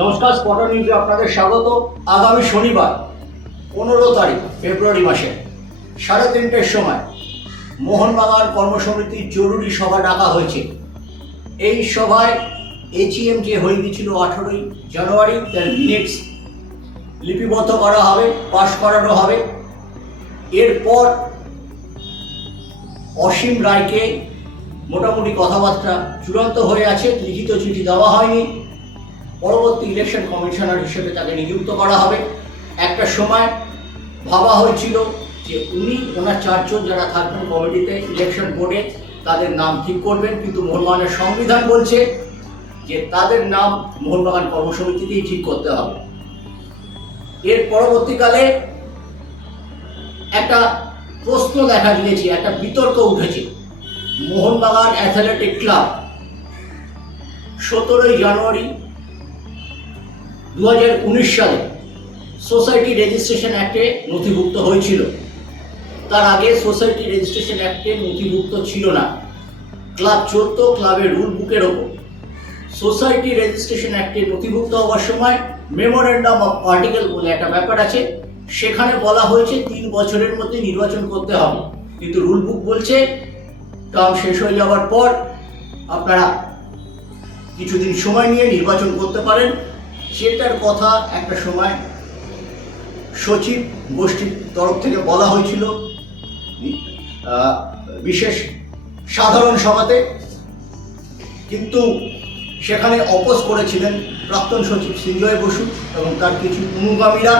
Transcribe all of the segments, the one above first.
নমস্কার স্পটার নিউজে আপনাদের স্বাগত। আগামী শনিবার, পনেরো তারিখ, ফেব্রুয়ারি মাসে, সাড়ে তিনটের সময়, মোহনবাগান কর্মসমিতির জরুরি সভা ডাকা হয়েছে। এই সভায় এজিএম যে হয়ে গিয়েছিল আঠারোই জানুয়ারি তার মিনিটস লিপিবদ্ধ করা হবে, পাশ করানো হবে। এরপর অসীম রায়কে মোটামুটি কথাবার্তা চূড়ান্ত হয়ে আছে, লিখিত চিঠি দেওয়া হয়নি। পরবর্তী ইলেকশন কমিশনার হিসেবে তাকে নিযুক্ত করা হবে। একটা সময় ভাবা হয়েছিল যে উনি ওনার চারজন যারা থাকবেন কমিটিতে ইলেকশন বোর্ডে তাদের নাম ঠিক করবেন। কিন্তু মোহনবাগানের সংবিধান বলছে যে তাদের নাম মোহনবাগান কর্মসমিতিতেই ঠিক করতে হবে। এর পরবর্তীকালে একটা প্রশ্ন দেখা দিয়েছে, একটা বিতর্ক উঠেছে। মোহনবাগান অ্যাথলেটিক ক্লাব সতেরোই জানুয়ারি দু হাজার উনিশ সালে সোসাইটি রেজিস্ট্রেশন অ্যাক্টে নথিভুক্ত হয়েছিল। তার আগে সোসাইটি রেজিস্ট্রেশন অ্যাক্টে নথিভুক্ত ছিল না। ক্লাব চলতো, ক্লাবের রুল বুকের ওপর। সোসাইটি রেজিস্ট্রেশন অ্যাক্টে নথিভুক্ত হওয়ার সময় মেমোরেন্ডাম অফ আর্টিকেল বলে একটা ব্যাপার আছে। সেখানে বলা হয়েছে তিন বছরের মধ্যে নির্বাচন করতে হবে। কিন্তু রুল বুক বলছে টার্ম শেষ হয়ে যাওয়ার পর আপনারা কিছুদিন সময় নিয়ে নির্বাচন করতে পারেন। সেটার কথা একটা সময় সচিব গোষ্ঠীর তরফ থেকে বলা হয়েছিল বিশেষ সাধারণ সভাতে। কিন্তু সেখানে অপোজ করেছিলেন প্রাক্তন সচিব সঞ্জয় বসু এবং তার কিছু অনুগামীরা।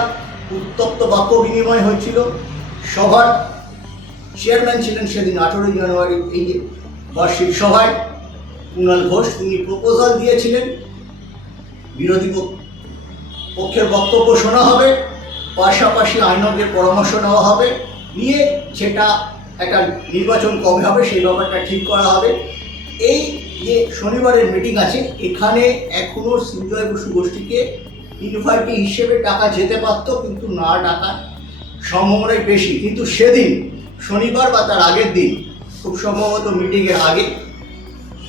উত্তপ্ত বাক্য বিনিময় হয়েছিল। সভার চেয়ারম্যান ছিলেন সেদিন আঠেরোই জানুয়ারি এই বার্ষিক সভায় কুণাল ঘোষ। তিনি প্রপোজাল দিয়েছিলেন। বিরোধী পক্ষ- পক্ষের বক্তব্য শোনা হবে, পাশাপাশি আইনজ্ঞের পরামর্শ নেওয়া হবে, নিয়ে সেটা একটা নির্বাচন কবে হবে সেই ব্যাপারটা ঠিক করা হবে। এই যে শনিবারের মিটিং আছে, এখানে এখনও সঞ্জয় বসু গোষ্ঠীকে ইউনিভার্সিটি হিসেবে টাকা যেতে পারতো কিন্তু না টাকা সম্ভাবনাই বেশি। কিন্তু সেদিন, শনিবার বা তার আগের দিন, খুব সম্ভবত মিটিংয়ের আগে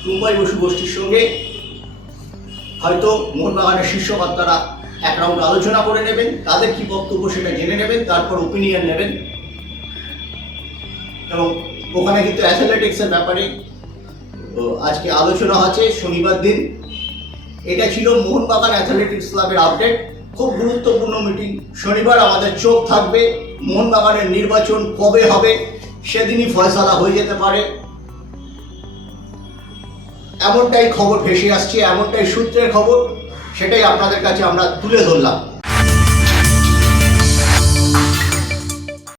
রুম্বাই বসু গোষ্ঠীর সঙ্গে হয়তো মোহনবাগানের শীর্ষ কর্তারা এক রাউন্ড আলোচনা করে নেবেন, তাদের কি বক্তব্য সেটা জেনে নেবেন, তারপর ওপিনিয়ন নেবেন। এবং ওখানে কিন্তু অ্যাথলেটিক্সের ব্যাপারে আজকে আলোচনা আছে শনিবার দিন। এটা ছিল মোহনবাগান অ্যাথলেটিক্স ক্লাবের আপডেট খুব গুরুত্বপূর্ণ মিটিং শনিবার আমাদের চোখ থাকবে, মোহনবাগানের নির্বাচন কবে হবে, সেদিনই ফয়সালা হয়ে যেতে পারে। এমনটাই খবর ভেসে আসছে এমনটাই সূত্রের খবর সেটাই আপনাদের কাছে আমরা তুলে ধরলাম।